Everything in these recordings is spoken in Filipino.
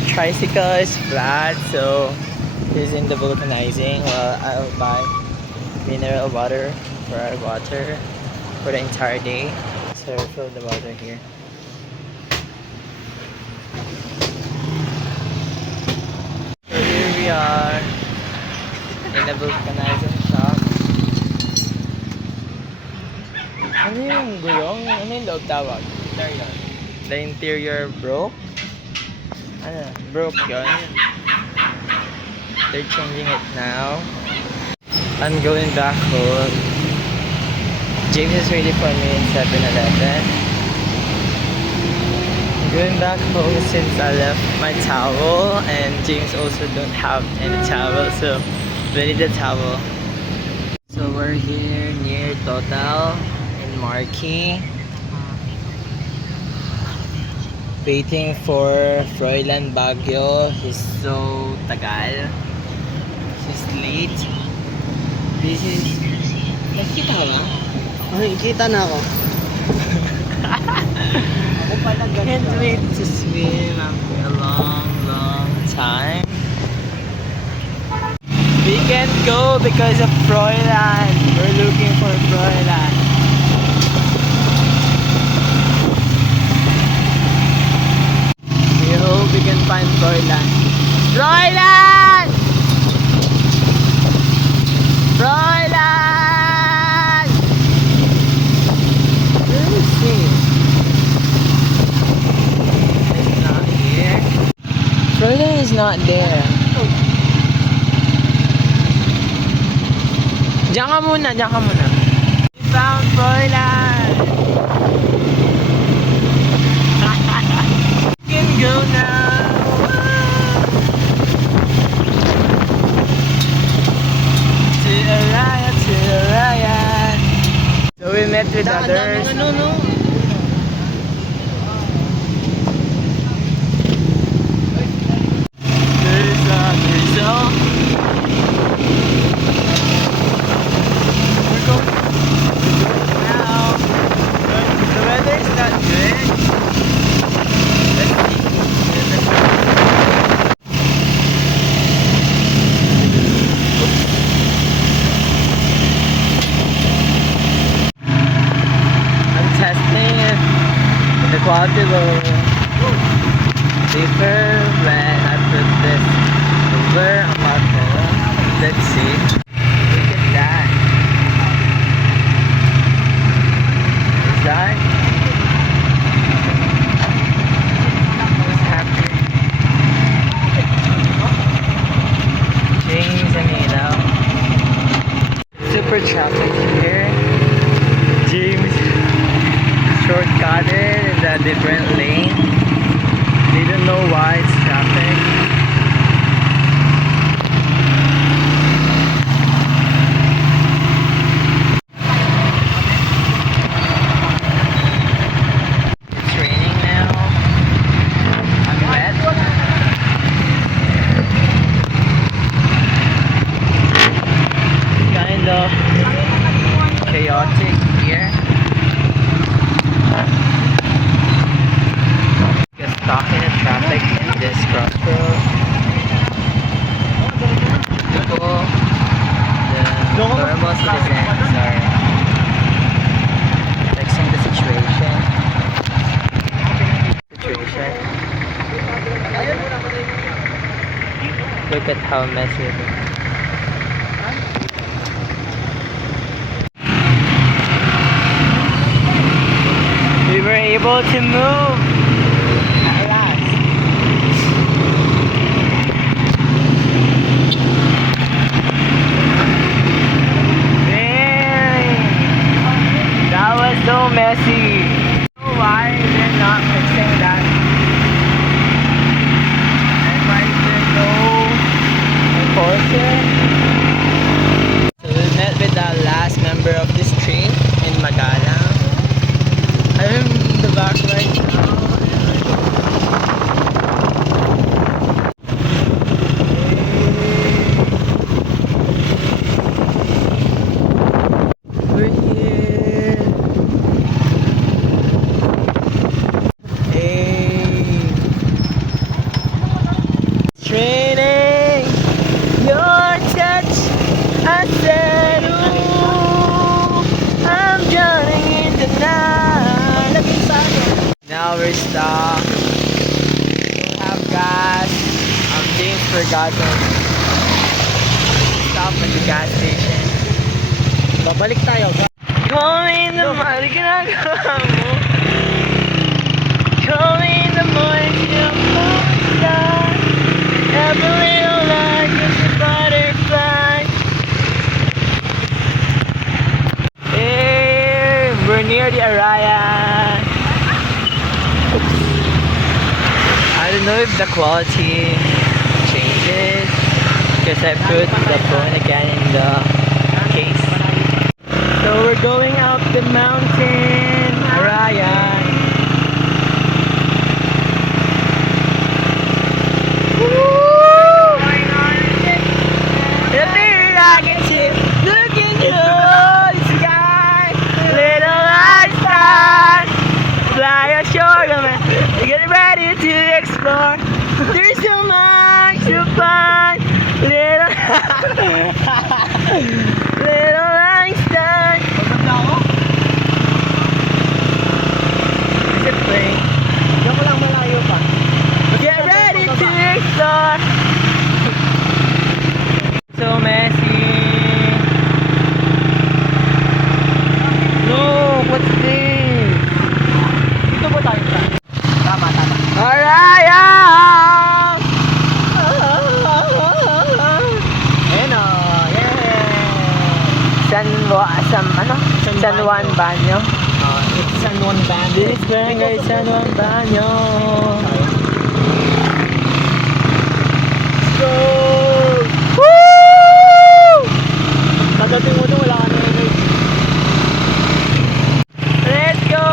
our tricycle is flat, so he's in the vulcanizing while I'll buy mineral water for our water for the entire day. So fill the water here. So here we are in the vulcanizing shop. Ano yung gulong? Ano yung loob tawag? Interior. The interior broke? Ano? Broke yun? They're changing it now. I'm going back home. James is ready for me in 7-Eleven. I'm going back home since I left my towel, and James also don't have any towel, so we need a towel. So we're here near Total in Marquee, waiting for Froilan Baguio. He's so tagal. He's late. This is... Nakita ka ba? Ay, kita na ako. Ako pala Can't wait to swim after a long time. We can't go because of Froilan. We're looking for Froilan. We hope we can find Froilan. Froilan! Froilan! Where is he? He's not here. Froilan is not there. Diyan ka muna, diyan ka muna. We found Froilan! We can go now! To Araya, to Araya. So we met with others. There's we're going now. But the weather is not good. Let's see. I'm testing if the quality will differ when I put this over on my phone. Let's see. Look at that. Is that? What's happening? James and Ilaw. Super traffic here. James shortcutted in a different lane. Didn't know why it's traffic. It's raining now. I'm wet. Kind of chaotic here. Get stuck in the traffic in this crossroad. People, the normal citizens are fixing the situation. Look at how messy it is. We were able to move at last. Really? That was so messy. Why they're not fixing that? And why is there no enforcer? So we met with the last member of this train in Magalang. I'm in the back right now. stop. Don't have gas. James forgot to stop at the gas station. Babalik tayo. Call me in the morning, ginagawa mo. Call me in the morning till morning star. Every little light is a butterfly. Hey, we're near the Araya. I don't know if the quality changes because I put the phone again in the case. So we're going up the mountain, Araya. Explore. There's so much to find. Little Little Einstein. Is it playing? Diyan ko lang malayo pa. Get ready to explore. So messy. Look, what's this? Dito po tayo pa. Tama. Araya! Ayan o. San Juan Banyo. It's San Juan Band. This barangay San Juan Banyo. Go! Woo! Pagdating mo doon, wala ka na energy. Let's go!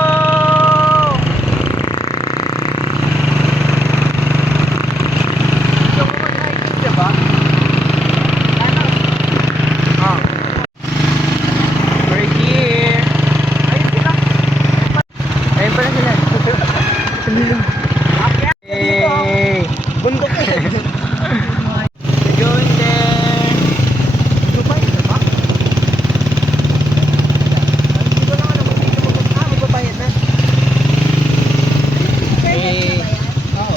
Gusto mo mag-hiking, diba? Oh. We're here. Ayun sila. Ayun pala sila. Hey! Bundok eh. We're going there. Dubai, diba? Dito lang alam mo, dito mo. Magbabayad na. Hey! Oo.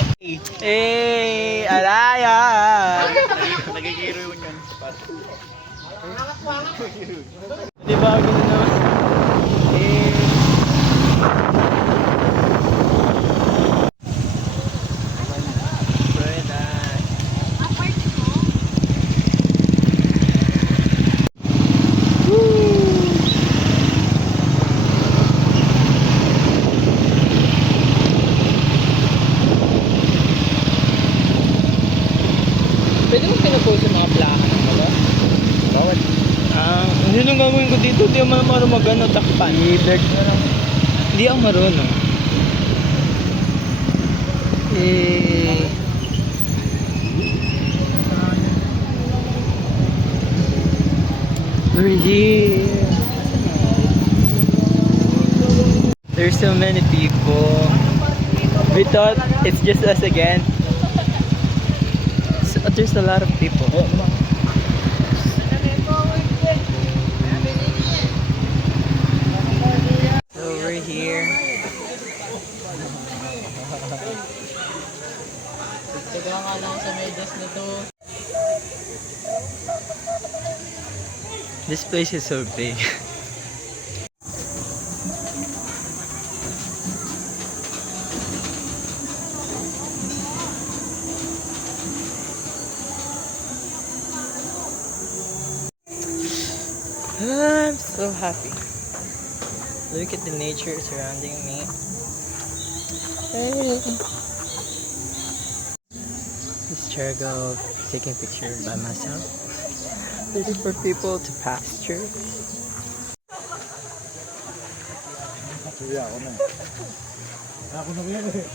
Hey! Araya! Nagigiro yun yan. Diba? Ganun naman. Hey! Very nice. Pwede mo pinupost yung mga plakan ng mga? Bawal. Hindi nung gagawin ko dito, hindi ako marunong mag-ano, takpan. I-bird na lang. Hindi ako marunong. Eh... We're here. There's so many people. We thought it's just us again. So, there's a lot of people. So we're here. Taga nga lang sa medyas nito. This place is so big. I'm so happy. Look at the nature surrounding me. Hey. This struggle of taking picture by myself. Waiting for people to pass through. Ako na yan eh.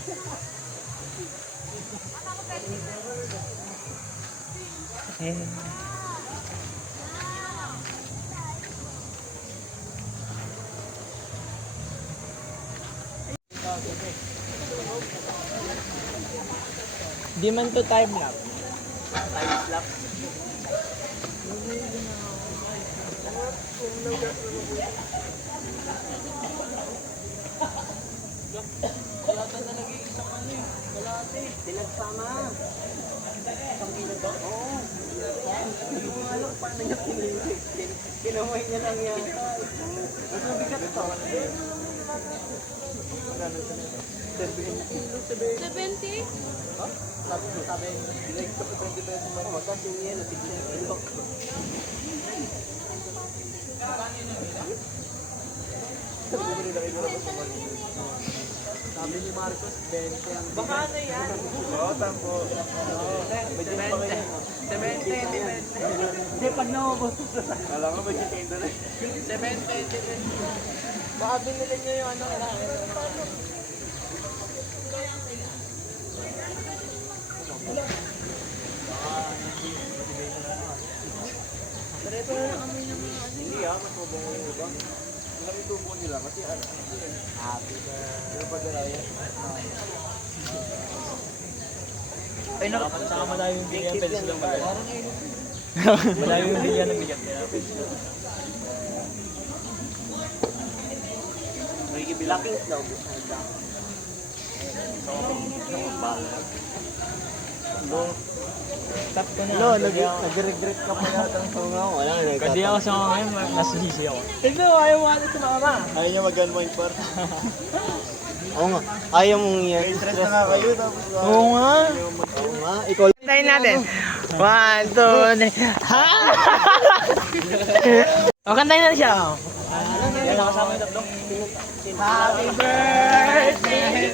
Hey. Di man to time lapse. Time lapse. na nalagay isang ano eh. Kalate. Pinagsama. Isang kilo to? Oo. Hindi ko alam paano niya pinilit. Kinamay niya lang yata. Mas mabigat ito. Magkano siya nito? 70? Sabi, like, 20 pesos mo. Tapos yung yelo, 6 kilo. Sabi ni Marcos, 20 ang Baka ano yan? Oo, tampo. Semente. Hindi, pag naubos. Alam ko, may chicken doon eh. Semente. Baka binili niyo yung ano. Hindi mas mabango yung iba. Ang laki tubo nila kasi happy birthday. Yung pag-alaya. Ay, Saka malayo yung bigyan, pwede silang Parang malayo yung bigyan ng bigyan. Laking snow beside that. Tap ko na. No, nag-regret ka pa yata ng tunga. Wala nga. Kasi ako sa mga ngayon, nasa GC ako. Tignan mo, ayaw mo ano si mama. Ayaw niya mag-unwind par. Oo nga. Ayaw mong Stress na nga kayo, tapos Oo nga. Oo nga. Ikaw lang. Tayo natin. 1, 2, 3. Ha? O, kantayin natin siya. Yan, nakasama yung tatlo. Happy birthday!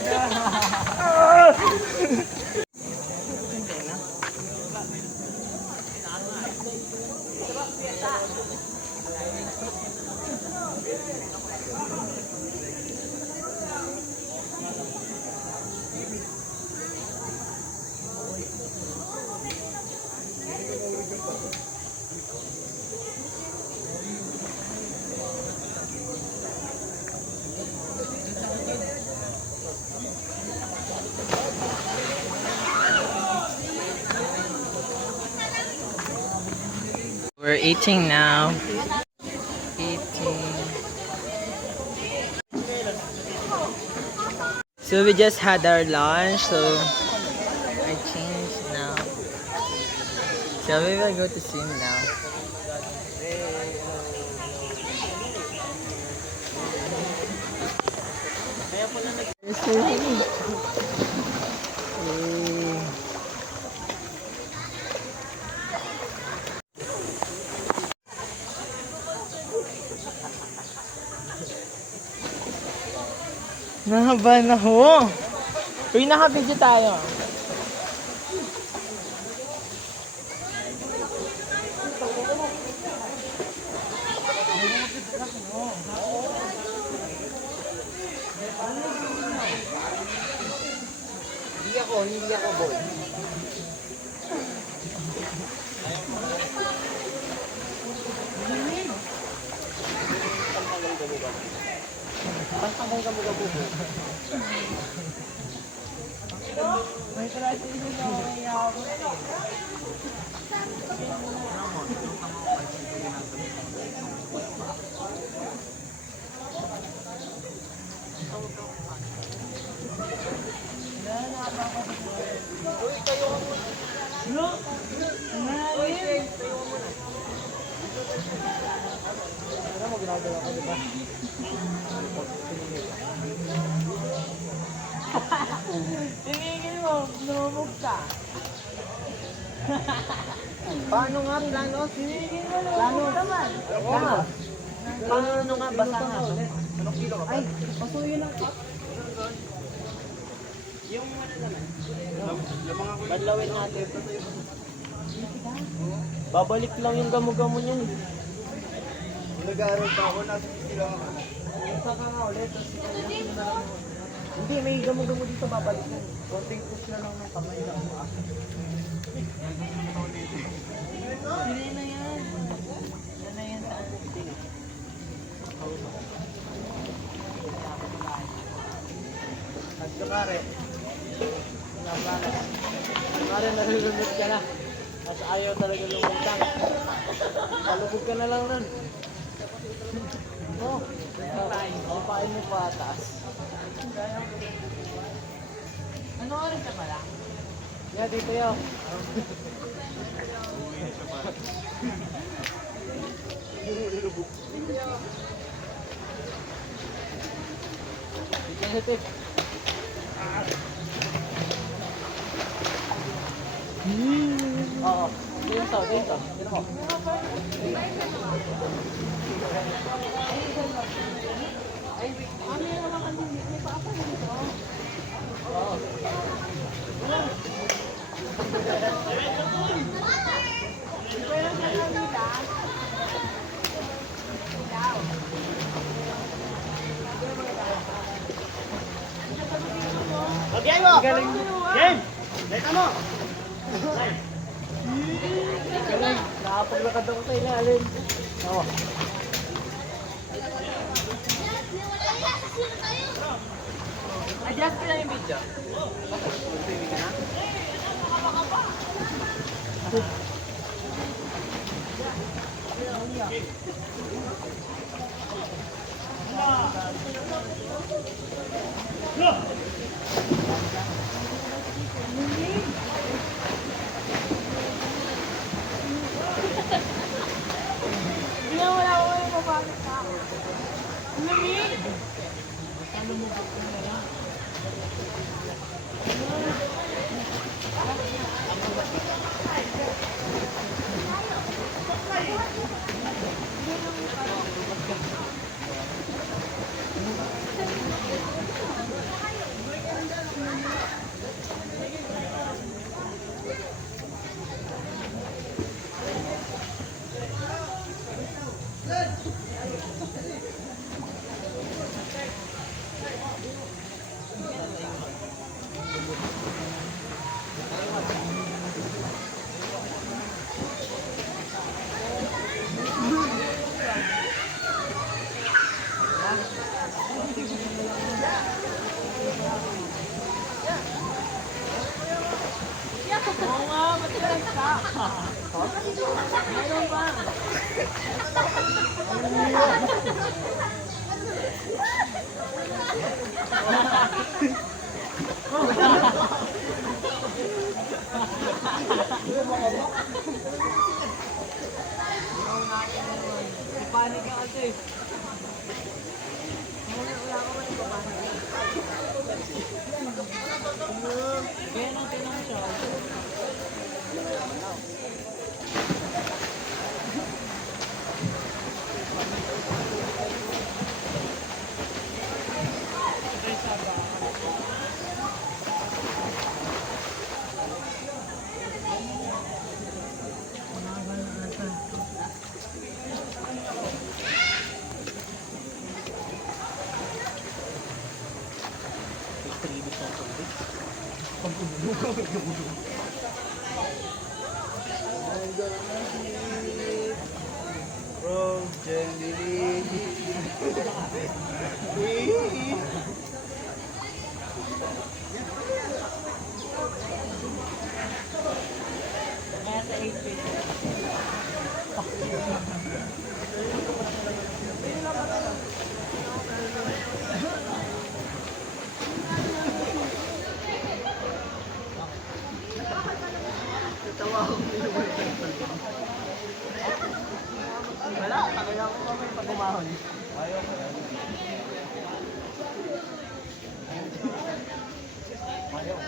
We're eating now. Eating. So we just had our lunch, so I changed now. So we will go to swim now. Nahaba na ho. Uy, nakabidyo tayo. Hindi ako boy. Pantanggal ka mo gabubo. May klase ito na may ako. Uy, tayo ka muna. No? Uy, tayo ka muna. Ano mo ginagawa ko, diba? Tingin mo, lumubog ka. Paano nga plano? Tingin mo, plano naman. Plano. Paano nga, basa nga. Anong kilo ka? Ay, pasuyo lang. Yung ano naman. Badlawin natin. Babalik lang yung gamo-gamo niyan. Nag-aaral pa ako, nasa sila ako. Saka nga ulit. Hindi, may gamo-gamo dito babalik yan. Konting push na lang ng kamay lang. Sili na yan. Yan na yan sa ating. Nagkakare. Kumare, nalulunod ka na. Mas ayaw talaga lumutang. Palubog ka na lang nun. No. Papain mo pa taas. Ano oras ka pala? Yeah, dito yun. Dito. Oo. Dito. Dito mo. Okay mo! Game! Leta mo! Galing! Nakapaglakad ako sa ilalim. Oo. Adjust ko lang yung video. Panik ka kasi. Wala ka man ipapanik. Kaya nang tinang siya. Bro, Jenny. Nasa 8 feet. Wala, kaya ako kami pag umahon. Ayaw ko. Ayaw.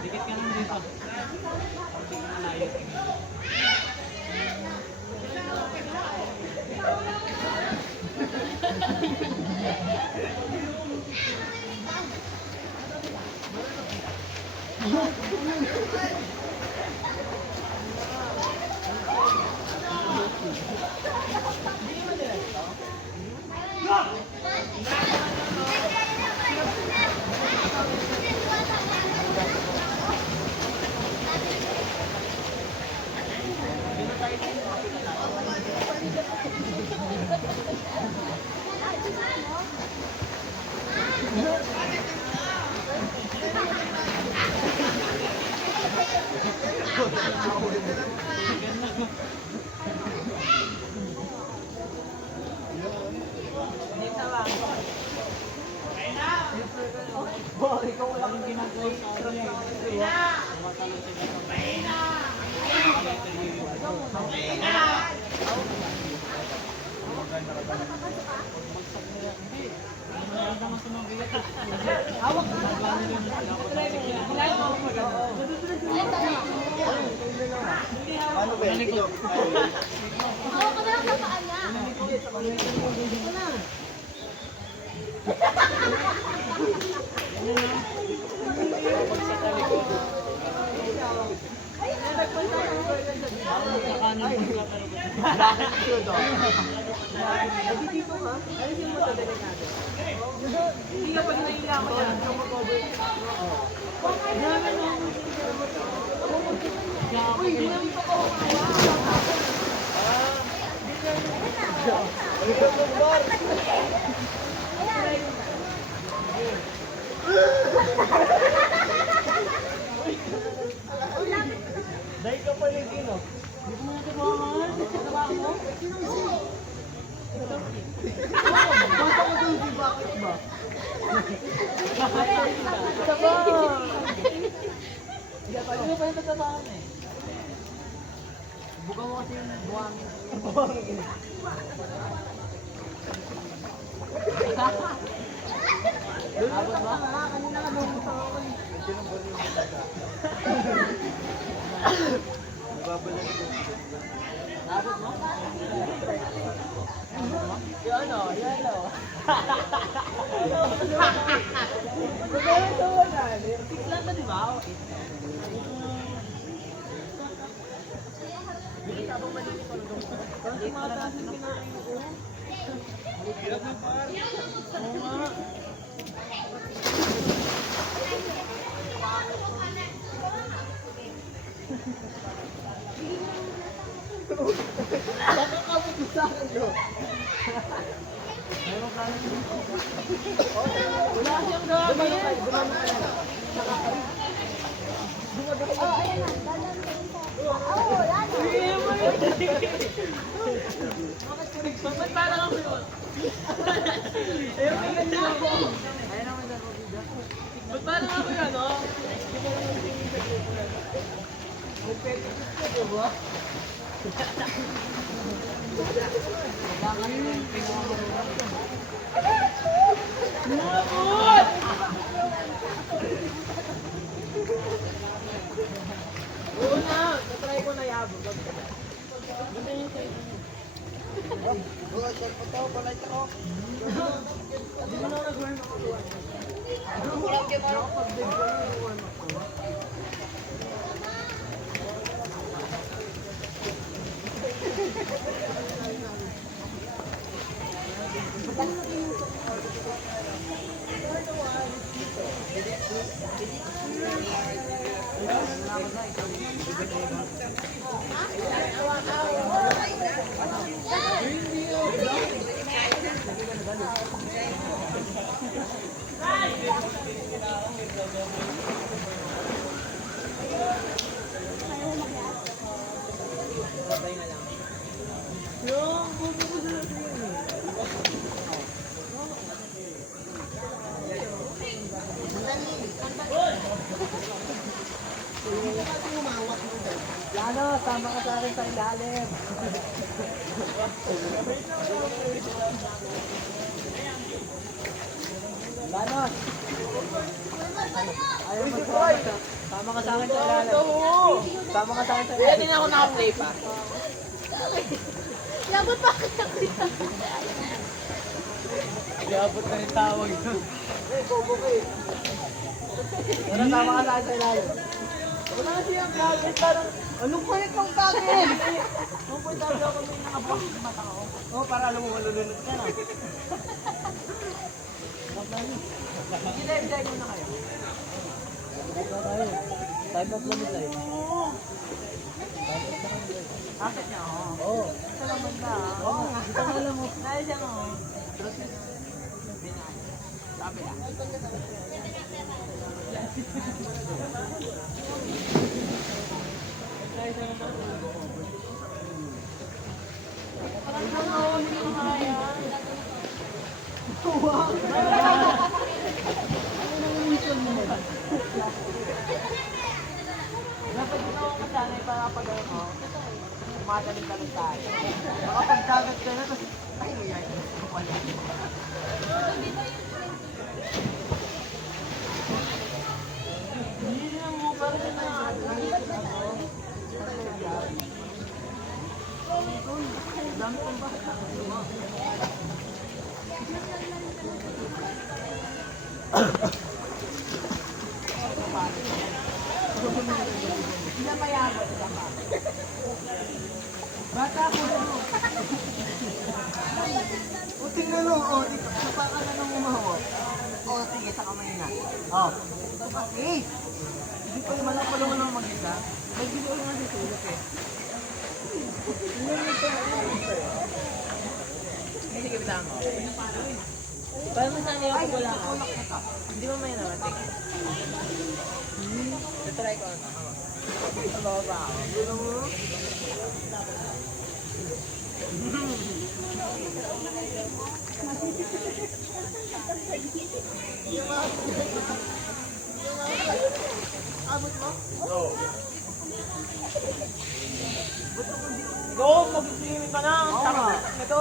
Dikit ka lang dito. Malayo sa inyo. Hawak ka na lang sa paa niya. Labot pa kaya kita. Iabot na yung tawag yun. Wala tama ka sa ilalim. Wala siyang gagawin. Parang, anong kulit ng gagawin? Nung po tabi ako may nakabang sa mata ko. Oo, para alam mo malulunod ka na. Sige, muna kayo. Time up limit tayo. Akit niya, oo. Ito lang banda, oo. Ito nga alam mo. Dahil siya, oo. Sabi na. Dapat ginawa ko sana para pag ano, umataling-taling tayo. Baka pagdagat ka na, tapos, ay, ay, wala. Hindi mo, parang na O, tingnan mo. O, dito. Napakan na nang umahawak. O, sige, sa kamay na. O. Okay. Hindi pa naman ako lang mag-isa. Mag-video lang kasi tulog eh. Hindi ka bitang mo. Paano masama yung wala ka? Hindi mo may naman. Try ko ano. Bababa ako. Gulo mo? Abot mo? Oo. Go! Mag-swimming ka na! Tama! Ito!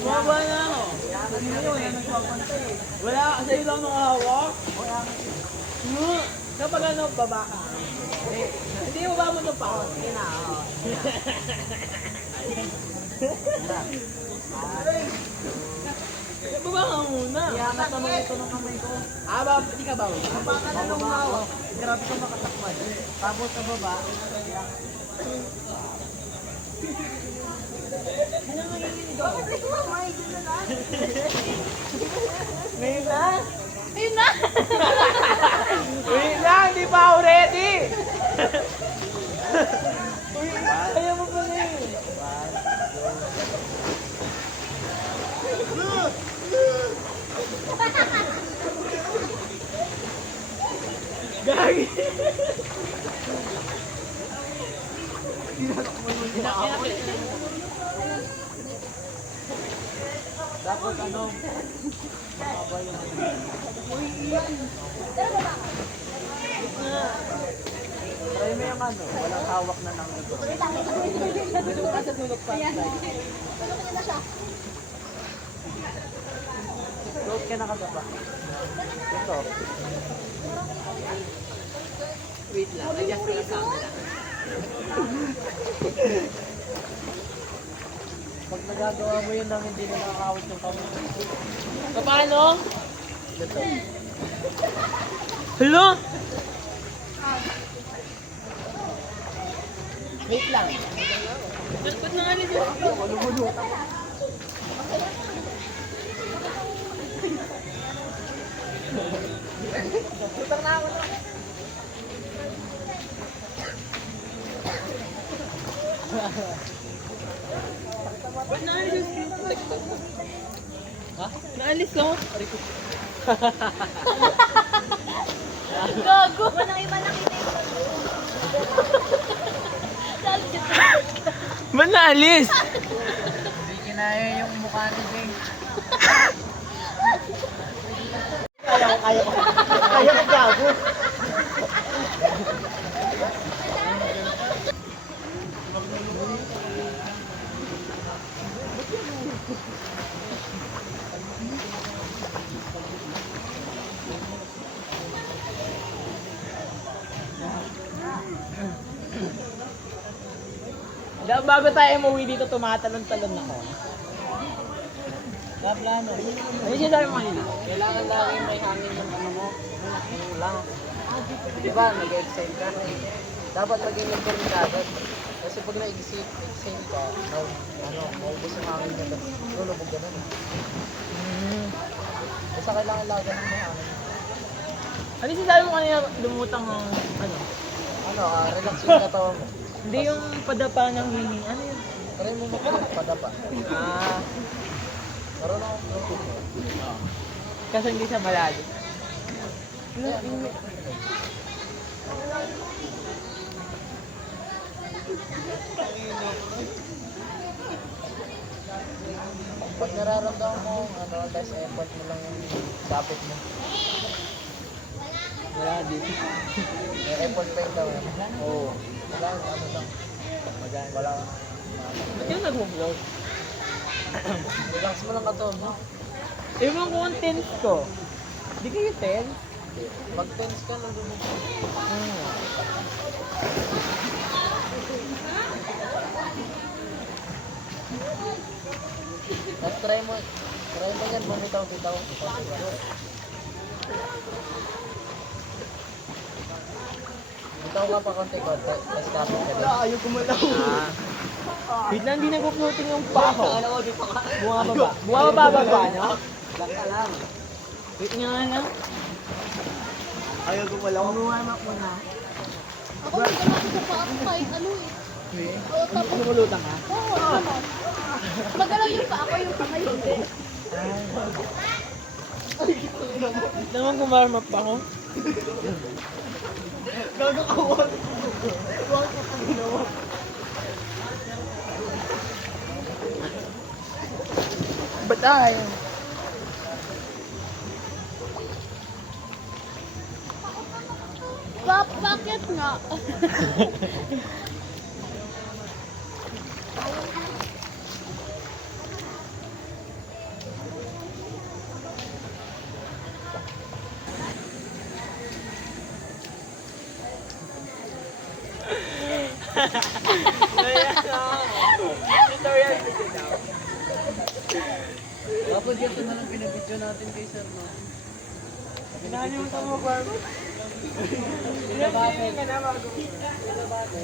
Bumaba na ako! Wala! Sa'yo lang nakahawak? Kapag ano, baba ka. Hindi mo ba mo ito pa? Sige na. Baba ka muna. Iangat naman ito ng kamay ko. Di ka ba? Baka na nung hawak. Grabe ka makatakman. Tapos sa baba. Ano magiging doon? Ngayon na? Ayun na! Wait lang, hindi pa ako ready! Ayaw mo pa na yun. Gagi! Dapat ano? Makaba yung try mo yung ano, walang hawak na ng ito. Gusto ka sa tulog pa. Float ka na kasaba. Ito. Wait lang, adjust ko lang camera. Pag nagagawa mo yun nang hindi na nakakawit yung kamay. Paano? Ito. Hello? Wait lang. Ba't nangalit yun? Tutang na ako na. Ba't naalis yun? Ha? Naalis lang ako. Gago! Walang iba nakita yung Lalo siya. Ba't naalis? Hindi kinaya yung mukha ni Jeng. Kaya ko gago. Bago tayo umuwi dito, tumatalon-talon ako. Plano. Ano siya sabi mo kanina? Kailangan lagi may hangin yung ano mo. Yung lang. Diba, nag-exhale ka. Dapat maging nag-turn ka agad. Kasi pag na-exhale ka, maubos yung hangin niya. Tapos lulubog ka na. Basta kailangan lagi ng may hangin. Ano siya sabi mo kanina, lumutang ng ano? Relax yung katawan mo. Hindi yung padapa ng hini. Ano yun? Try mo padapa. Marunong ako. Kasi hindi siya malalim. Pag nararamdaman mo, less effort mo lang yung dapat mo. Wala dito. May effort pa yung daw. Oo. Wala, lang. Wala. Ba't yung nag-vlog? Relax mo lang katawan mo. Ewan ko ang tense ko. Di kayo tense? Pag tense ka, nalulog ka. try mo. Try mo yan, bumitaw-bitaw. Bitaw ka pa konti-konti. Tapos kapit ka din. Ayaw gumalaw. Wait lang, hindi nag-floating yung paa ko. Bumababa. Bumababa niya? Lang ka lang. Wait nga na. Ayaw gumalaw. Warm up muna. Ako hindi ko lang sa paa ko kahit ano eh. Oo, tapos. Lumulutang ka? Oo, naman. Magalaw yung paa ko, yung kamay hindi. Wait naman kung warm up pa ako. Gagawin. Ba't ayaw? Bakit nga? Tutorial video daw. Tapos dito na lang pinabidyo natin kay sir, no? Pinalimutan mo warm up. Pinabate. Pinabate. Pinabate.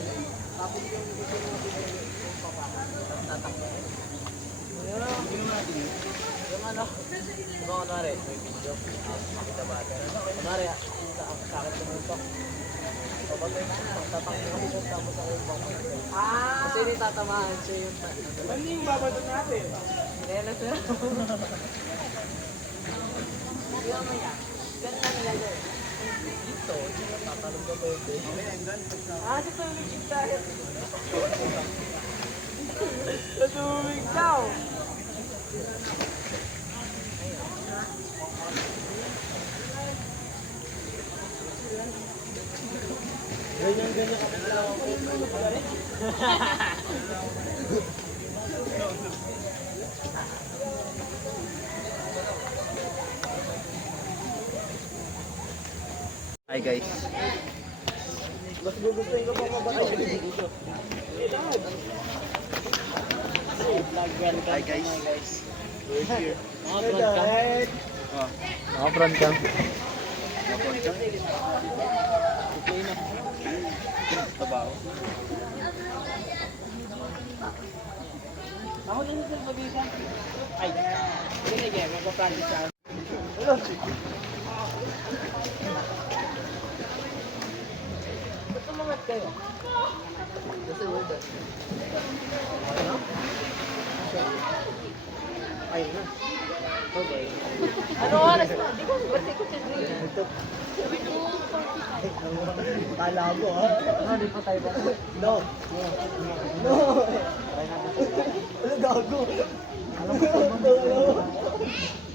Tapos yung gusto mo yung papa. Tapos tatakbo. Yung ano, kung kunwari, may video, makita ba? Kunwari, sa akin tumutok. Papatay na, tatakbo ko dito, tapos ako yung papa. Kasi hindi tatamahan siya yung Ano yung babato natin? kaya na sir. Dito, tatalong ka pwede. Sa tubig tayo. Sa tubig daw. Ganyan-ganyan kami lang ako. Hi guys. Mas gugustuhin ko pa mabakay dito. Hi guys. We're here. Naka-front cam. Tabaho. Ako din sir, pag-isa. Ay, sige, magpa-practice siya. Ba't umangat kayo? Kasi wala. Ano? Ay na. Okay. Ano oras na? Di ko, ba't di ko siya dito? Kala mo ha? Di pa tayo ba? No. No. Try natin sa Ano gago? Alam mo ito,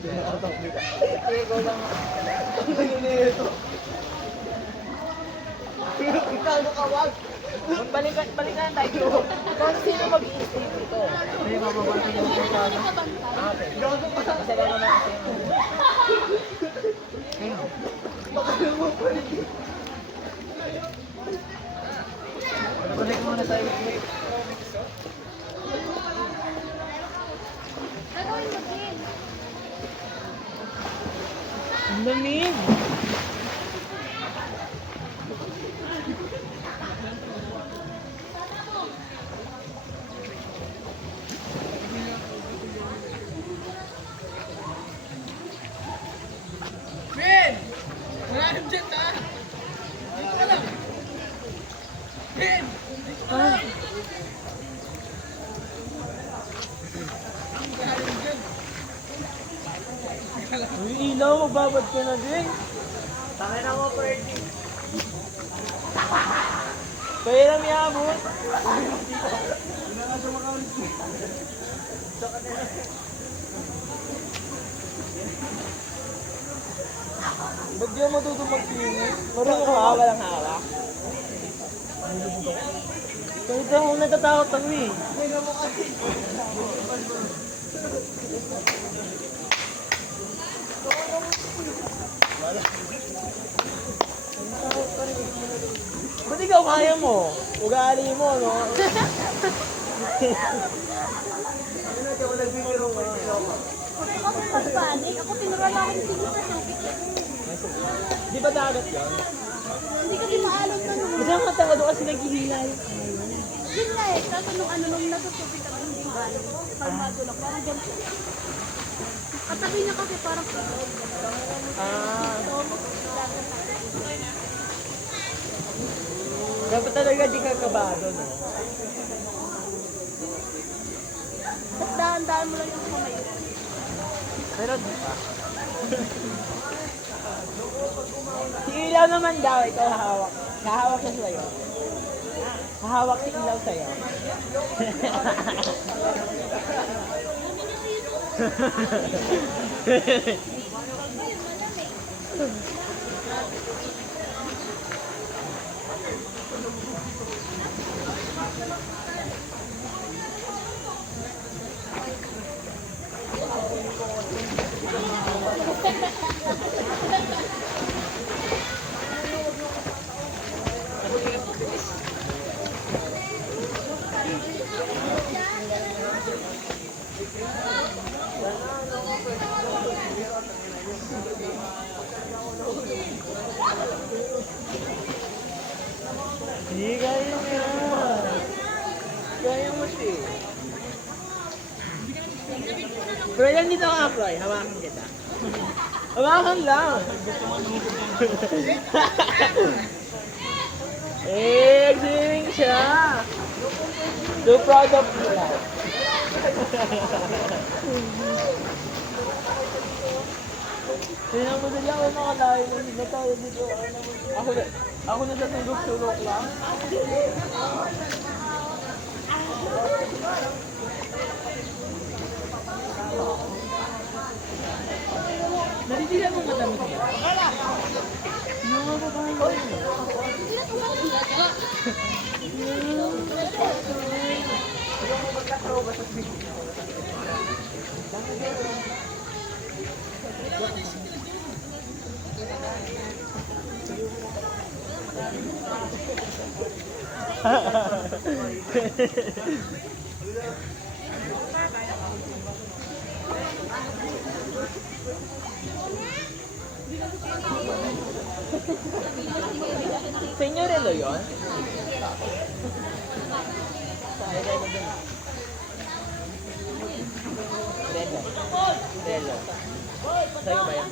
Sige, ikaw lang. Ang nangyayari Ikaw, ano ka, wag? Balikan tayo. Kung sino mag-i-stay dito? May mababasa niyo yung kano? Gago pa. Kasi lang naman kasi. Balik muna sa iyo. Gagawin mo din. Ang lamig. Uy, ilaw, magbabad ka na din. Tangin ako, Ferdy. Pahiram yabot. Ba't di ako matutong mag-swimming? Marunong ka, walang hawak. Kahit ako natatakot ako eh. Ba't ikaw kaya mo? Ugali mo, no? Ano na, di ako nagbibiro mo. Ako pagpanik. Ako tinuruan lang ako sige sa tubig. Di ba dagat yun? Hindi kasi maalam na nung... Kasi ang katawa doon kasi naghihilay. Yun nga eh. Kaso nung ano, nung natutubig kami, hindi maalam. Kalmado lang. Parang ganito. Katabi niya kasi parang... Dapat talaga di ka kabado, no? Tapos dahan-dahan mo lang yung kamay. Pero di pa. Si Ilaw naman daw, ikaw hahawak. Hahawak siya sa'yo. Hahawak si Ilaw sa'yo. Hindi kaya mo yan. Kaya mo siya. Pero yan dito ka, Floy. Hawakan kita. Hawakan lang. Nag-swimming siya. So proud of you lang. Tingnan mo dali ako nakalayo mo. Hindi na tayo dito. Ako na sa tulog-tulog lang. Nalitilan mo madami ko. Senyorelo yun? Relo. Relo. Sa'yo ba yan?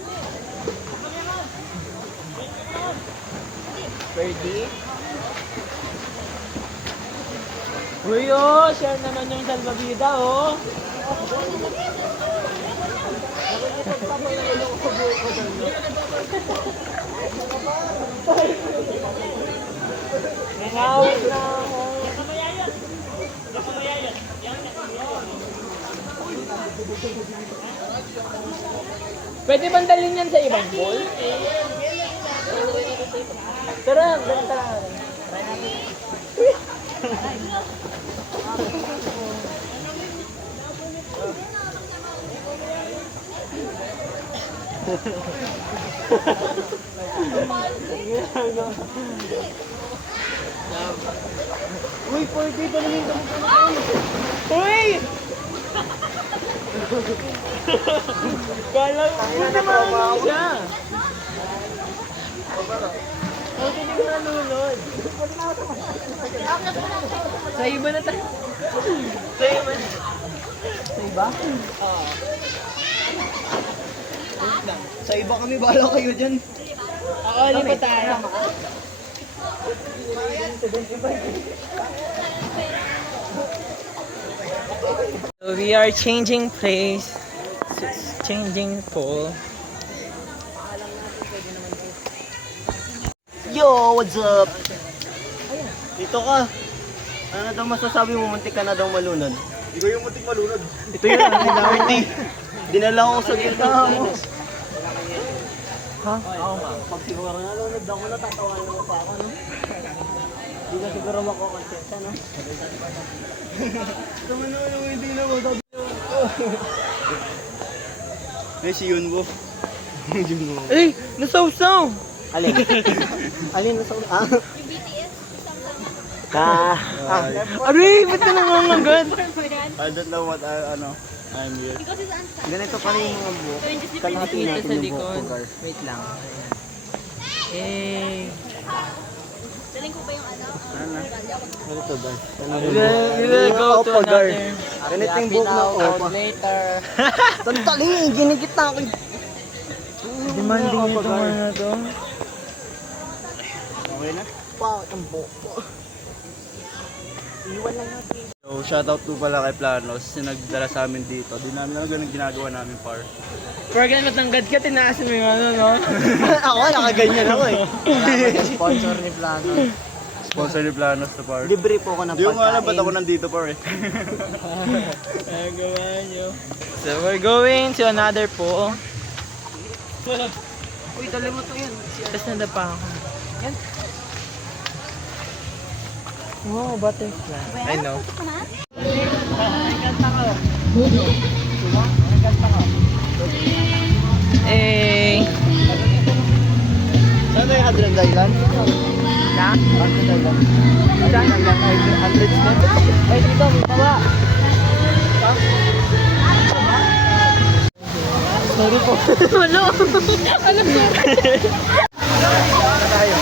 Ferdy? Uy, oh! Share naman yung salvavida, oh! Nangawin na ako. Pwede bang dalhin yan sa ibang pool? Tara, tara. Uy, 40 pa namin ito. Uy! Kala mo naman siya. Huwag hindi ko nalunod. Sa iba na tayo. Sa iba na. Sa iba? Oo. Sa iba kami, bahala kayo dyan. Oo, lipat tayo. So we are changing place, changing pool. Yo, what's up? Dito ka. Ano na daw masasabi mo? Muntik ka na daw malunod. Ikaw yung muntik malunod. Ito yun, Dirty. Dinala ko sa gilda mo. Ha? Oo nga. Pag siguro nalunod ako, natatawanan mo pa ako, no? Hindi ka siguro makokonsensya, no? Naman naman hindi na mo. Si Yunbo. Yunbo. Eh, nasawsaw! Alin? Alin na sa ah? Yung BTS, Ah. Aray, ba't ka nangangagad? I don't know what ano. I'm here. Ikaw si saan ka? Ganito pa rin yung mga buhok. Kalahati Dito natin sa yung buhok likod. ko, Gar. Wait lang. Eh. Daling ko ba yung ano? Ganito, Gar. We will go to Opa, Gar. another. Ganito yung buhok na opa. Later. Tantali, ginigit na ako. Demanding nito na to. Okay na? Bakit ang buhok ko? Iwan lang natin. So, shoutout po pala kay Planos kasi nagdala sa amin dito. Di namin alam ganun ginagawa namin, par. Pag matanggad ka, tinaasin mo yung ano, no? Ako, nakaganyan ako eh. Sponsor ni Plano. Sponsor ni Planos to, par. Libre po ako ng Di mo nga alam ba't ako nandito, par eh. Nagawa nyo. So, we're going to another pool. Uy, dali mo to yan. Tapos nadapa ako. Wow, butterfly. I know. Ito ka na? Eh. Saan tayo Hadron Island? Na? Hadron Island. Hadron Island, hundreds na. Ay, dito, may baba. Sorry po. Ano? Ano Tayo.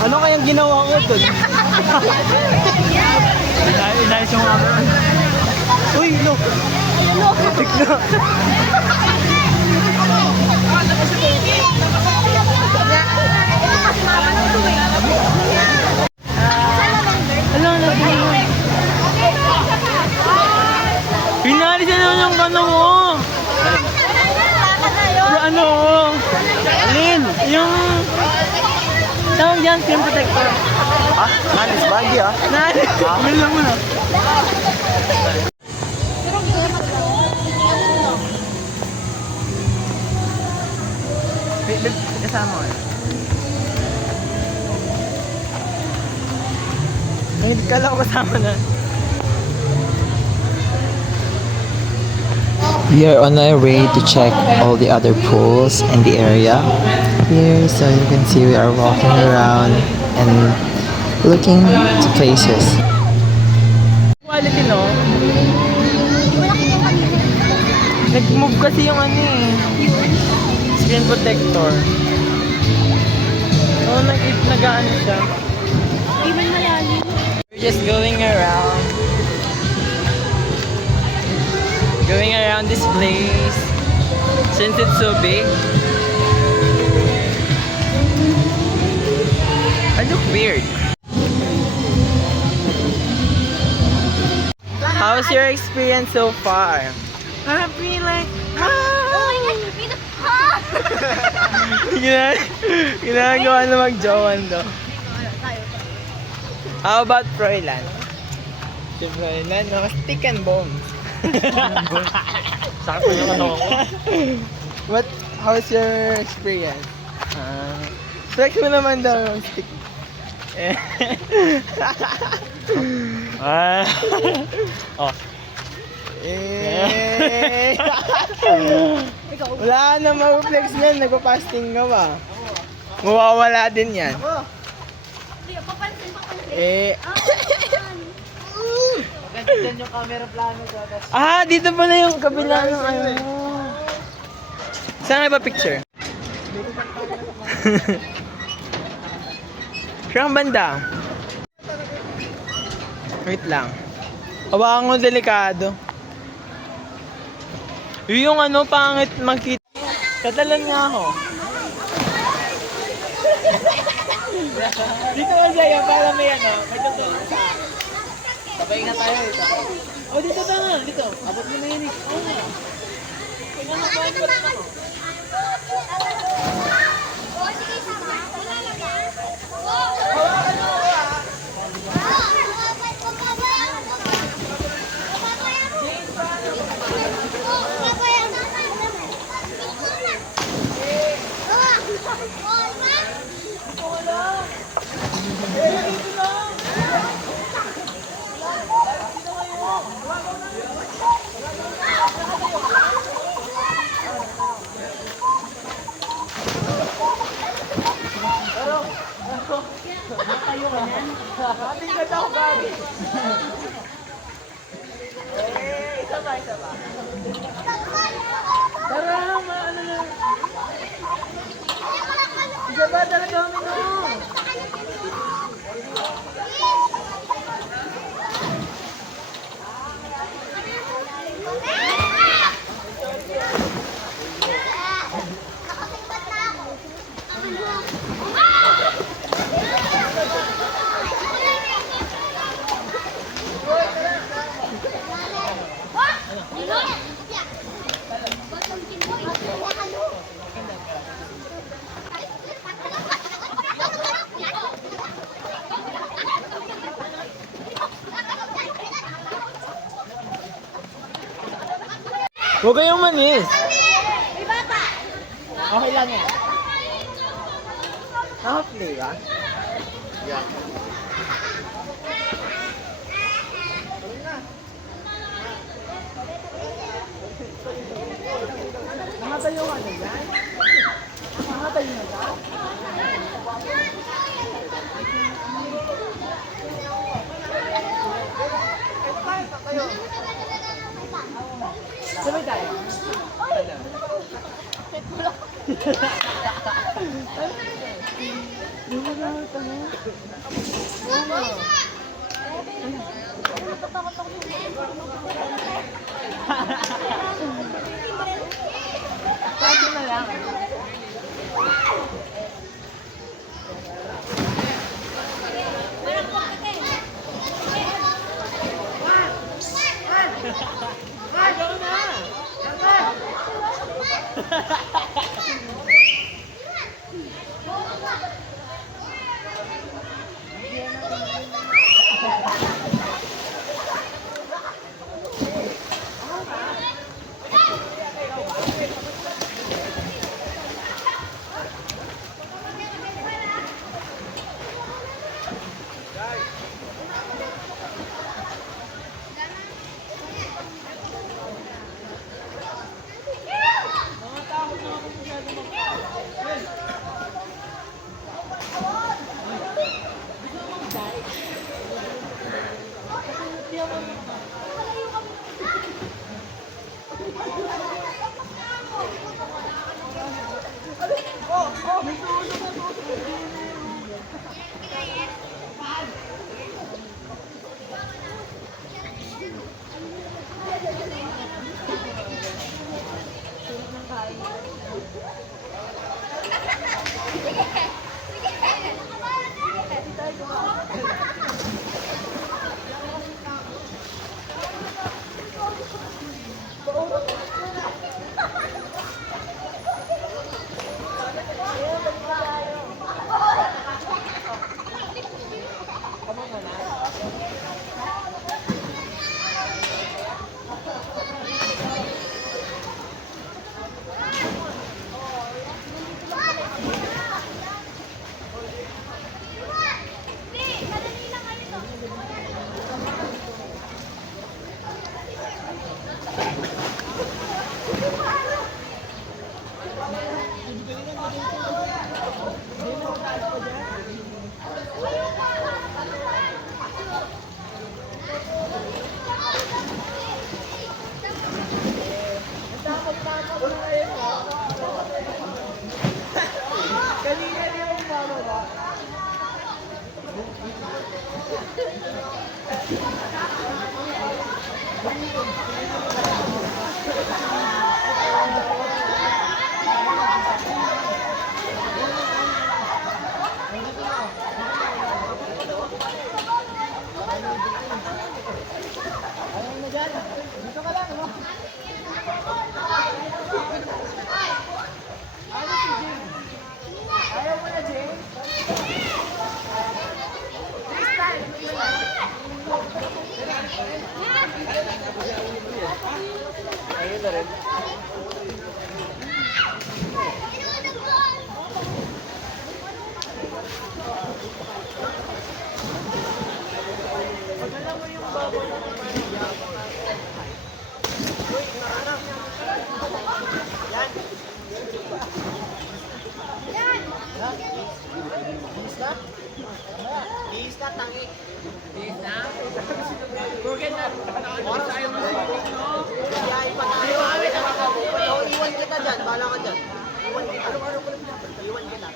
Ano kayang ginawa ko dun? Inayos yung camera. Uy, no! Tik na! Ano na? Pinalis na naman yung ano mo. Ano? Alin? Yung... Tawag dyan, screen protector. Ha? Nanis baggy ah. Bilang mo na. Kasama ko. Hindi ka lang kasama na. We are on our way to check all the other pools in the area. Here, so you can see we are walking around and looking to places. Quality, no? Nag-move kasi yung ano eh. Screen protector. Oo, nag-ano siya. Even malalim. We're just going around. Going around this place. Since it's so big. I look weird. How's your experience so far? Happy like... Oh my God! Ginagawa na mag-jowan do. How about Froilan? Si Froilan, naka-stick and bones. Sakto yung ano ko. How's your experience? Flex mo naman daw yung stick. Oh. Wala ka na mag-flex niyan, nagpa-fasting ka ba? Mawawala din yan. Papansin. Ganyan yung camera plano sa Dito pala yung kabila ng ano. Saan nga ba picture? Siyang banda. Wait lang. Hawakan mo delikado. Yung ano, pangit makita. Katalan nga ako. Dito masaya para may ano, may tutulong sa Sabay nga tayo eh. Sabay. Oh, dito na nga, dito. Abot mo na yun eh. Oo nga. Pinanakain ko lang ako. Ating ganda ko gagi. Isa ba? Tara, maano na. Isa ba talaga kami no? Huwag kayong manis. May bata! Okay lang yan. Naka-play ba? Yeah. Nakatayo ka na yan? Nakatayo na ka? Sabay tayo. Sabi na lang. Agaw na! Iwan kita dyan, bahala ka dyan. Iwan kita. Iwan kita.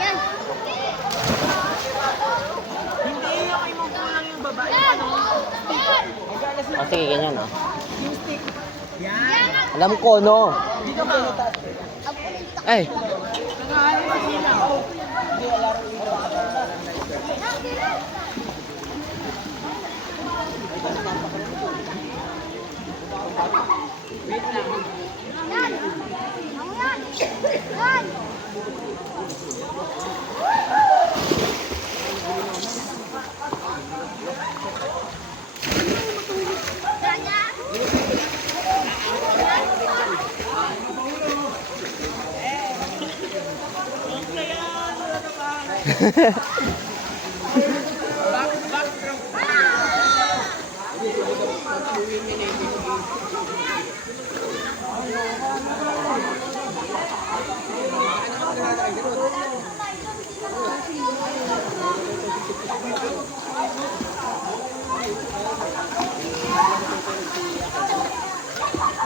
Yan. O sige, ganyan o. Alam ko, no? Ay! Yan. Ako yan. Yan.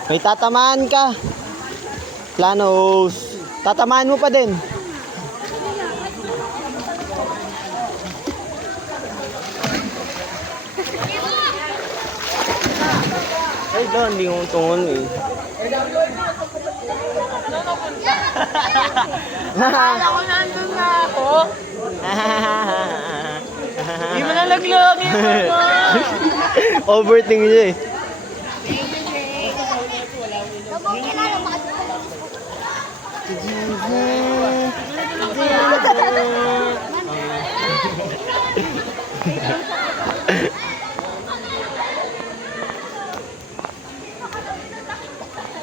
May tatamaan ka. Planos. Tatamaan mo pa din. Ay, doon. Hindi mo tungon eh. Akala ko nandun na ako. Hindi mo nalaglag yung mama. Overthink siya eh. Sabong ka na lang.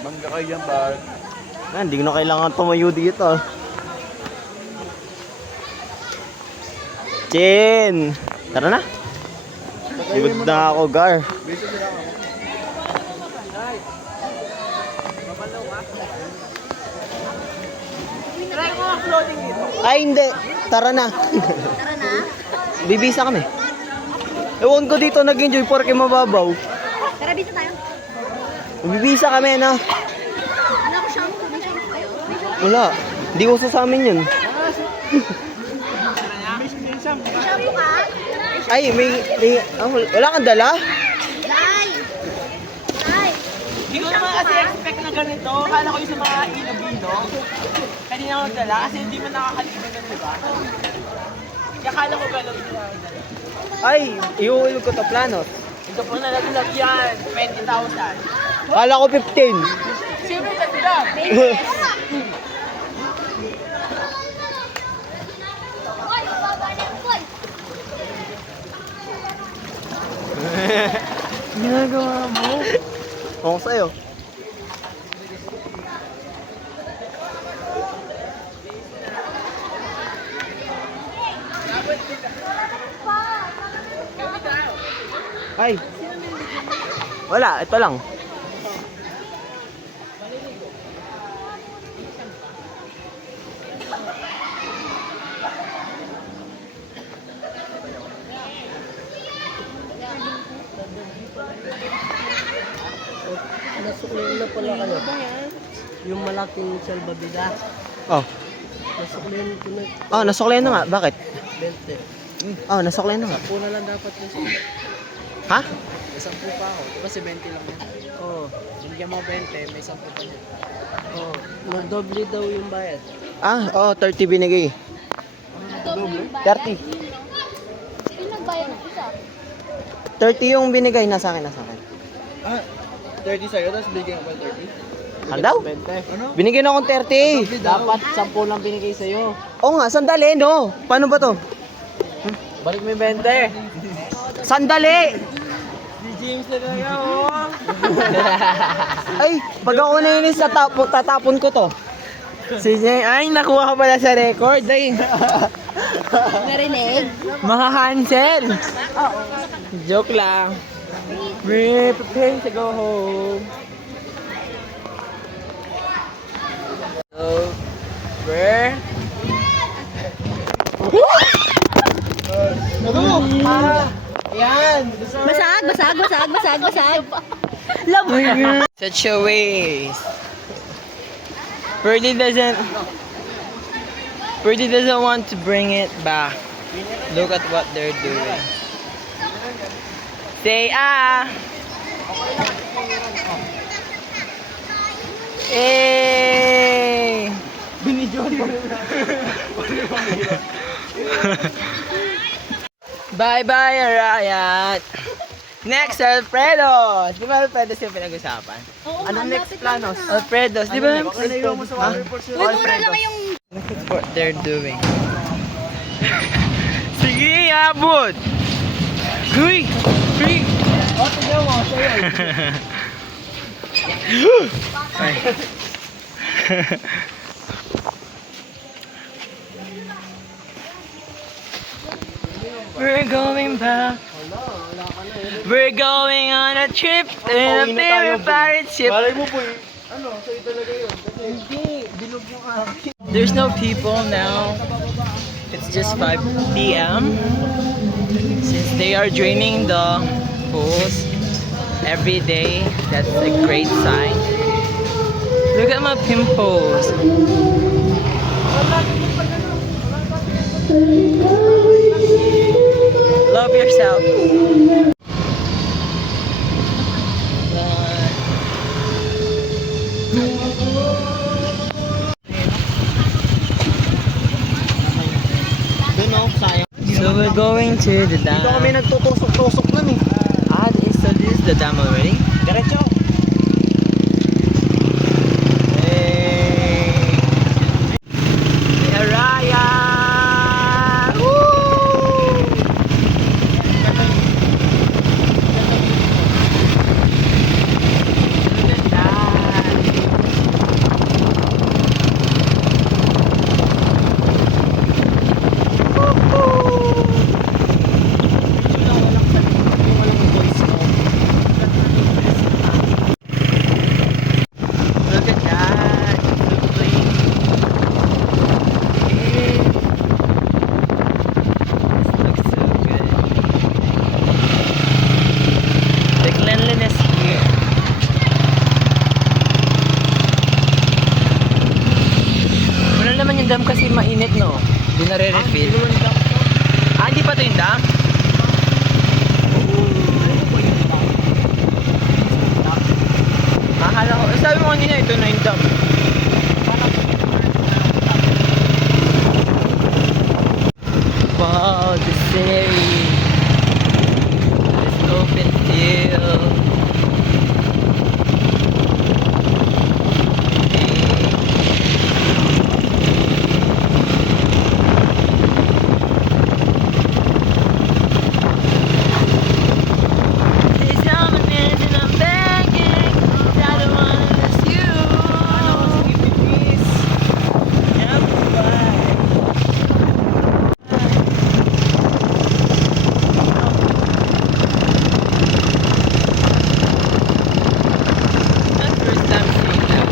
Bangga kayo dyan, Bar. Hindi ko na kailangan tumayo dito. Chin! Tara na. Ibig na ako, Gar. Try mo ang floating dito. Ay, hindi. Tara na. Tara na. Bibisa kami. Ewan ko dito nag-enjoy porque mababaw. Tara, dito tayo. Bibisa kami, no? Wala ko shampoo. May shampoo kayo? May shampoo. Wala. Hindi uso sa amin yun. May shampoo ka? Ay, wala kang dala? Day! Day! Hindi ko naman kasi expect na ganito. Akala ko yung sa mga Ilobino. Kanina ako dala kasi hindi mo nakakalimutan nun, di ba? Kaya akala ko gano'n din ako dala. Ay, iuulog ko to plano. Ito po nalaglag yan. 20,000. Kala ko 15. Siyempre na sila. Hoy, baba na yung boy! Ginagawa mo? Oo sa'yo. Ay. Wala, ito lang. Nasuklayan na pala kayo. Yung malaking salbabida. Oh. Nasuklayan ko na Oh, nasuklayan na nga. Bakit? 20. Oh, nasuklayan na nga. 10 na lang dapat kasi. Ha? May 10 pa ako. Kasi 20 lang yan. Oo. Bigyan mo 20, may 10 pa niya. Oo. Magdoble daw yung bayad. Ah, oh, 30 binigay. 30. Sino nagbayad ng isa? 30 yung binigay. Nasa akin, nasa akin. Ah, 30 sa'yo, tapos bigyan ko pa 30. Ano daw? 20. Ano? Binigyan akong 30. Dapat 10 lang binigay sa'yo. Oo nga, sandali, no? Paano ba to? Balik mo yung 20. Sandali! Si James na kaya, oh. Ay, pag ako nainis, tatapon ko to. Si James, ay, nakuha ka pala sa record, ay. Narinig? Mga cancel. Joke lang. We're preparing to go home. So, we're... Basag. Such a waste. Birdie doesn't want to bring it back. Look at what they're doing. Say ah. Hey. Bye bye, Arayat. Next, Alfredo. Di ba Alfredo yung pinag-usapan? Anong next planos? Alfredo's, di ba? Ano iwan mo sa water force Uy, mura lang yung... Look at what they're doing. Sige, abot! Uy! Free! Oh, tignan mo, sa'yo. Ay. We're going back. We're going on a trip in a favorite pirate ship. Malay mo po ano, sa'yo talaga yun. Kasi hindi, bilog yung akin. There's no people now. It's just 5 p.m. Since they are draining the pools every day, that's a great sign. Look at my pimples. Love yourself. Doon oh, sayang. So we're going to the Dito kami dam. nagtutusok-tusok nun eh. So this is the dam already. Diretso. Hey, Araya! Woo! Look at that! Look at that! So clean. Yeah. This looks so good. The cleanliness here. Wala naman yung dam kasi mainit, no? Hindi nare-refill. Ah, hindi pa ito yung dam? Akala ko, sabi mo kanina ito na yung dam. Wow, the scenery. This open field. Hey. I'm a man and I'm begging. I don't wanna miss you. Yep, bye. Not first time seeing them.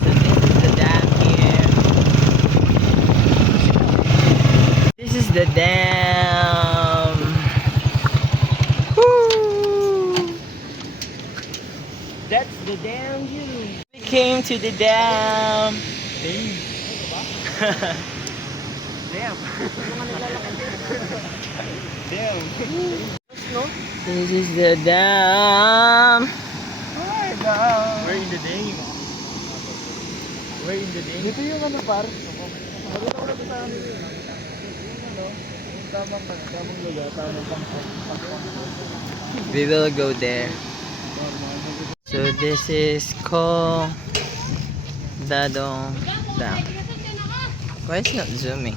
So this is the dam here. This is the dam. Woo! That's the dam view. We came to the dam. Damn. Damn. This is the dam. We're in the day. We're in the day. Dito yung ano par. Marunong ko na sa amin yun. Yung ano, yung tamang lugar, tamang We will go there. So this is called Dadong Dam. Why is it not zooming?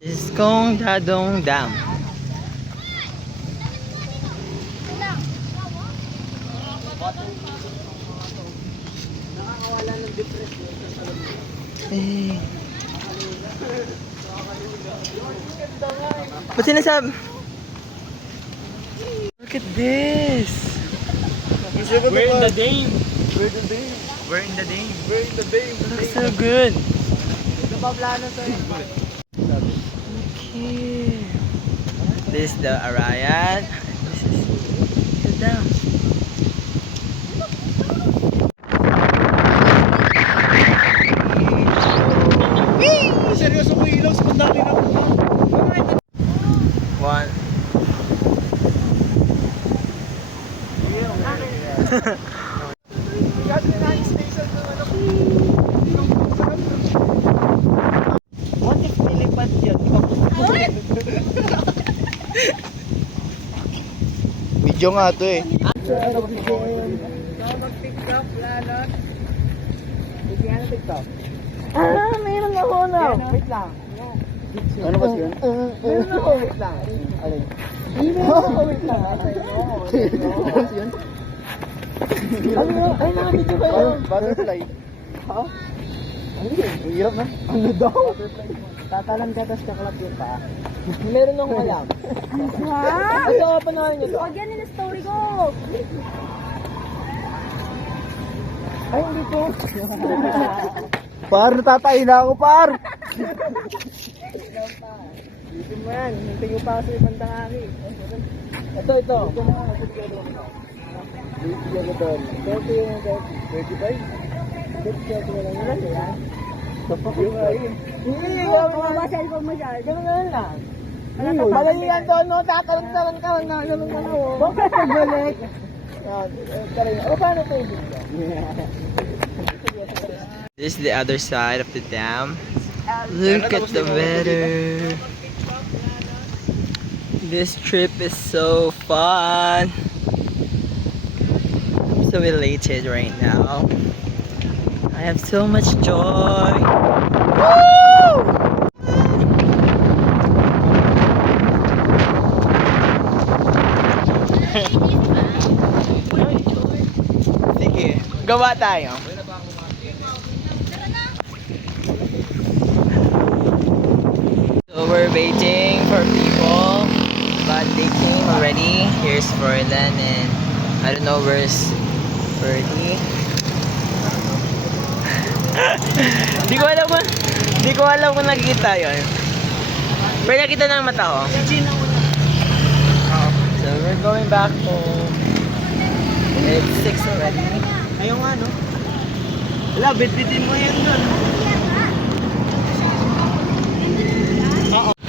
This is Kong Dadong Dam. wala ng depression sa salon mo. Eh. Ba't sinasabi? Look at this! We're in the Dame. We're in the Dame. We're in the Dame. Looks so good. Ito pa plano sa'yo. Okay. This is the Arayat. This is the dam. Seryoso ko ilaw sa pandami na ako. One. What if nilipad yun? Video nga to eh. Mag-tiktok, planot. Bigyan ng tiktok. Mayroon ako na. Wait lang. Ano ba yun? Meron ako, wait lang. Alin? Wait lang. Yun? Ay, nakabidyo ba yun? Butterfly. Ha? Ano yun? Ang hirap na. Ano daw? Tatalan ka, tas kaklap yun pa. Meron akong alam. Wow! Ito, panoorin niyo to. Huwag yan in story ko. Ay, hindi po. Par, natatay na ako, par! Dito mo yan. Hintay ko pa sa ibang tangani. Ito. Bigyan ko doon. 35? 35 na lang yun. Yan. Tapak yung ayun. Hindi, Baba cellphone mo siya. ganun na lang. Malaliyan doon, no? Tatalon ka na naman ka na, oh. Bakit pagbalik? Paano ito yung This is the other side of the dam. Look at the weather. This trip is so fun. I'm so elated right now. I have so much joy. Woo! Sige, gawa tayo. So we're waiting for people, but they came already. Here's Ferdan and I don't know where's Ferdy. Di ko alam kung nakikita yun. Pero nakita ng mata ko. So we're going back home. It's 6 already. Ayaw nga, no? Wala, bitbitin mo yan doon.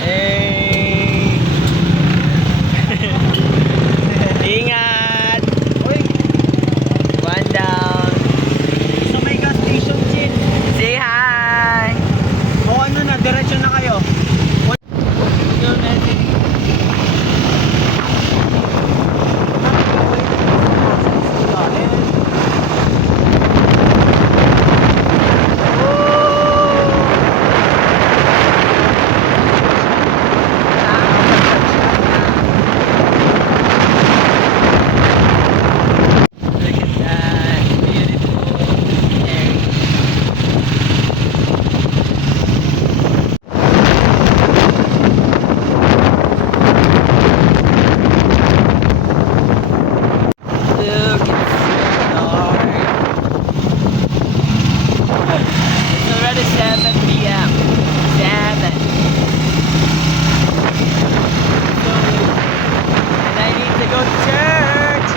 Hey! Ingat! Uy, One down. sa may gas station, Chin. Say hi! O ano na, diretso na kayo. Look at that beautiful area. Look, it's so dark. It's already 7 p.m. 7. So, and I need to go to church.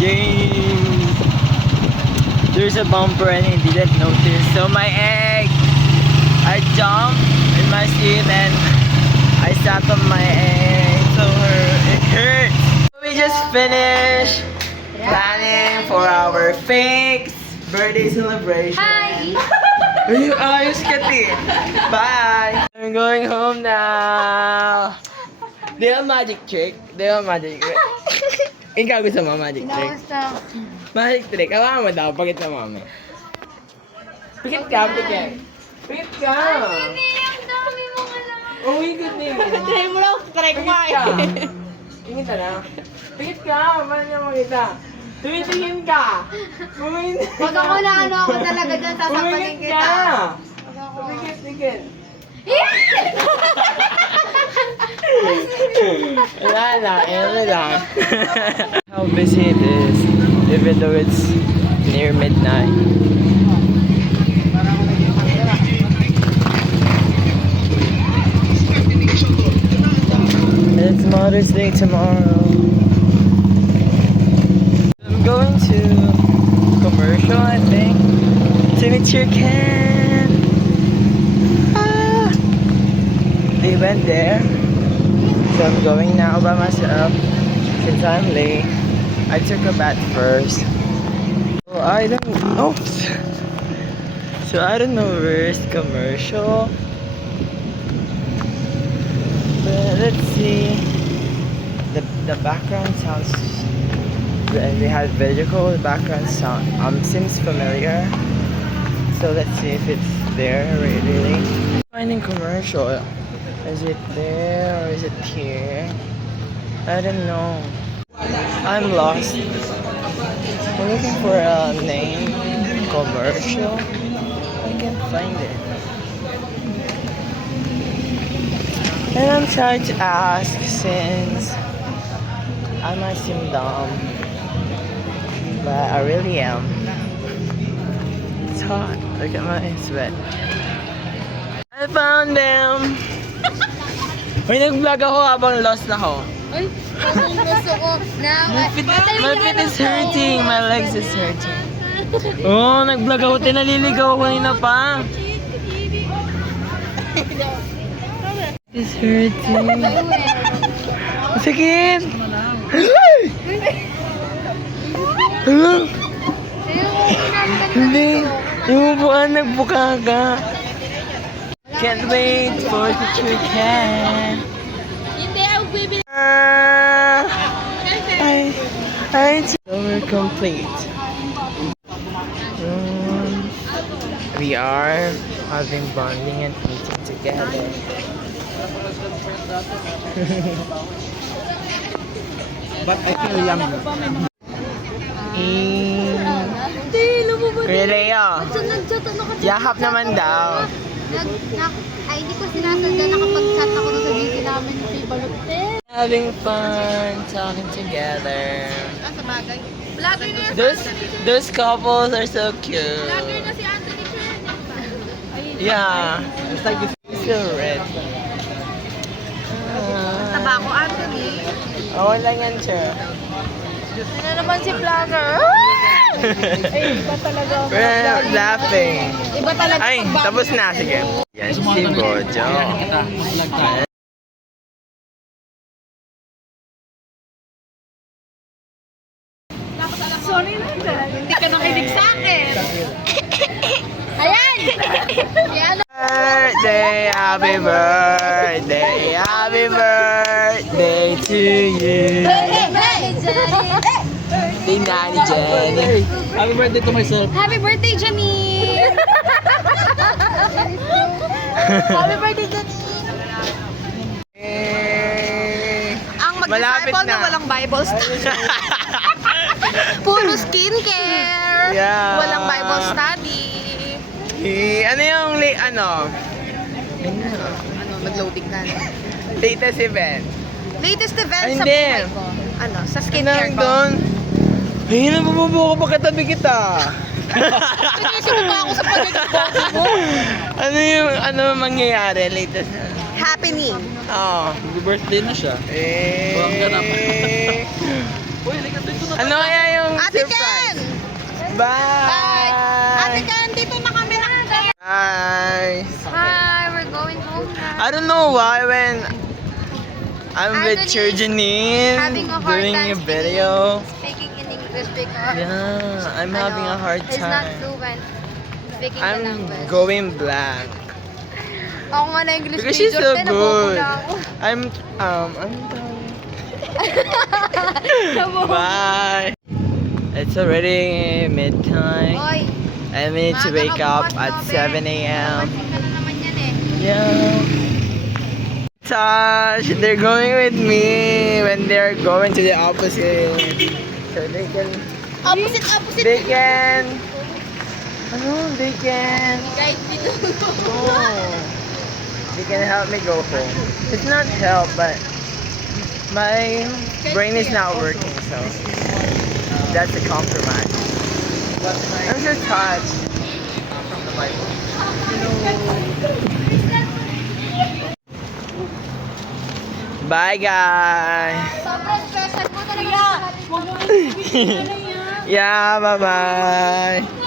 James. There's a bumper and I didn't notice. So my egg, I jumped in my seat and I sat on my egg. So it hurts. We just finished planning for our fake birthday celebration. Hi! Ayos ka, Ti. Bye. I'm going home now. Do you have magic trick? Ikaw gusto mo magic trick? Magic trick. Alam mo daw, pakita mo kami. Pikit ka. Pikit ka. Ang dami mong alam. Oh my goodness. Try mo lang, try ko nga Pikit ka. Tingin ka na. Pikit ka. Paano niya makita? Tumitingin ka! Pag ako na ano ako talaga dyan, sasampalin kita. Tumingin! Wala lang, eme lang. How busy it is, even though it's near midnight. It's Mother's Day tomorrow. I'm going to commercial, I think, to meet your Ken. Ah. They went there, so I'm going now by myself since I'm late. I took a bath first. So I don't know. So I don't know where's commercial. But let's see. The background sounds. They had vehicle. The background sound seems familiar. So let's see if it's there really. Finding commercial. Is it there or is it here? I don't know. I'm lost. I'm looking for a name commercial. I can't find it. And I'm trying to ask since I might seem dumb, but I really am. It's hot. Look at my sweat. I found them! Uy, nag-vlog ako habang lost na ako. Ay, parang gusto ko. Now, My feet is hurting. My legs is hurting. Oh, nag-vlog ako. Tinaliligaw ako kanina pa. It's hurting. Sakit! Hindi. Yung upuan, nagbuka ka. Can't wait for the chicken. Hindi, ako bibili. So we're complete. We are having bonding and eating together. But I feel yummy. Hindi, lumubog. Kuya Leo, Nag-chat ano ka? yakap naman daw. Ay, hindi ko sinasadya. Nakapag-chat ako doon sa GC namin ng Pibalot. Having fun, talking together. Sa bagay. Vlogger na yan. Those couples are so cute. Vlogger na si Anthony Chen. Yeah. It's like it's still red. Tabako, Anthony. Oo lang yan, sir. Ano naman si vlogger? Ay, iba talaga. We're not laughing. Iba talaga. Ay, tapos na. Sige. Yan si Bojo. Vlog tayo. Sorry na. Hindi ka nakinig sa akin. Ayan! Yan. Birthday, happy birthday, happy birthday to you. Hey, Nanny Jenny. Happy birthday to myself. Happy birthday, Janine! Happy birthday, Janine! Ang Malapit mag-disciple na na. walang Bible study. Puro skincare. Yeah. Walang Bible study. Ano yung Ano, nag-loading ka na. latest event? Latest event Ay, sa hindi. buhay ko. Ano, sa skincare ko. Doon? Ay, nabububo ko pagkatabi kita. Nagisip pa ako sa pagkakita mo. Ano mangyayari latest? Happening. Oh. Birthday na siya. Buwang ka naman. Uy, likat dito na. Ano kaya yung Ate surprise? Ken! Bye! Ate Ken, dito na kami na. Guys. Hi, we're going home now. I don't know why when I'm with Anthony, Janine having a hard doing time a video. speaking in English because Yeah, I'm having a hard he's not time. fluent speaking the I'm language. going blank. Ako nga na English Because she's major, so then good. nabubula ako. I'm Bye. It's already midtime. Oy, I need to maaga wake ka up bukas, at no, 7 be? a.m. Pansin ka na naman yan eh. Yeah. Tosh, they're going with me when they're going to the opposite. So they can Opposite. They can... Ano? They can... Guys, dito. They can help me go home. It's not help, but my brain is not working, so that's a compromise. I'm so touched. Bye, guys. Sobrang special po talaga. Huwag mo na yan. Yeah, bye-bye.